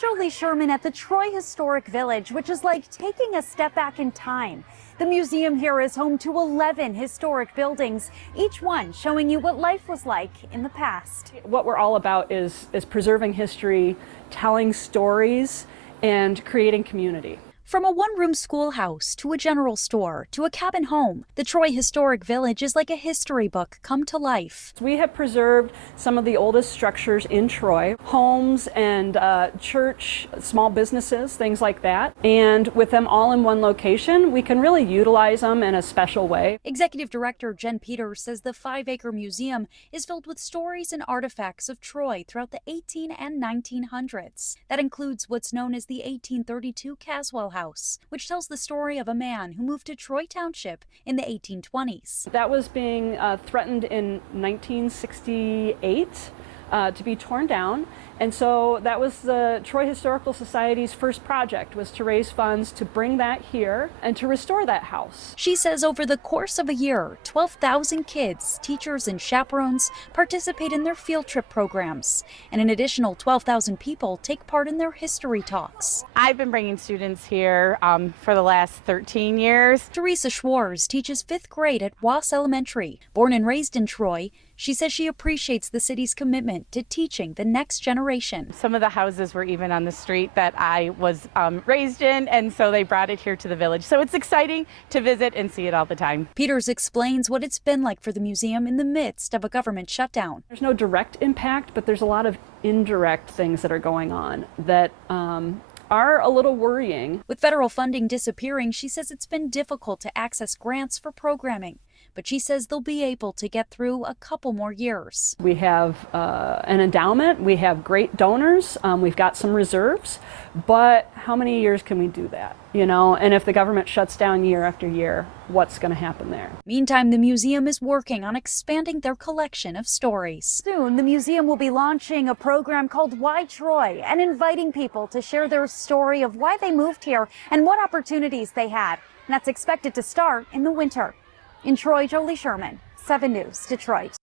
Jolie Sherman at the Troy Historic Village, which is like taking a step back in time. The museum here is home to 11 historic buildings, each one showing you what life was like in the past. What we're all about is preserving history, telling stories, and creating community. From a one-room schoolhouse to a general store to a cabin home, the Troy Historic Village is like a history book come to life. We have preserved some of the oldest structures in Troy, homes and church, small businesses, things like that. And with them all in one location, we can really utilize them in a special way. Executive Director Jen Peters says the 5-acre museum is filled with stories and artifacts of Troy throughout the 18 and 1900s. That includes what's known as the 1832 Caswell House, which tells the story of a man who moved to Troy Township in the 1820s. That was being threatened in 1968 to be torn down. And so that was the Troy Historical Society's first project, was to raise funds to bring that here and to restore that house. She says over the course of a year, 12,000 kids, teachers, and chaperones participate in their field trip programs, and an additional 12,000 people take part in their history talks. I've been bringing students here for the last 13 years. Teresa Schwartz teaches 5th grade at Wass Elementary. Born and raised in Troy, she says she appreciates the city's commitment to teaching the next generation. Some of the houses were even on the street that I was raised in, and so they brought it here to the village. So it's exciting to visit and see it all the time. Peters explains what it's been like for the museum in the midst of a government shutdown. There's no direct impact, but there's a lot of indirect things that are going on that are a little worrying. With federal funding disappearing, she says it's been difficult to access grants for programming. But she says they'll be able to get through a couple more years. We have an endowment, we have great donors, we've got some reserves, but how many years can we do that? You know, and if the government shuts down year after year, what's going to happen there? Meantime, the museum is working on expanding their collection of stories. Soon, the museum will be launching a program called Why Troy and inviting people to share their story of why they moved here and what opportunities they had. And that's expected to start in the winter. In Troy, Jolie Sherman, 7 News, Detroit.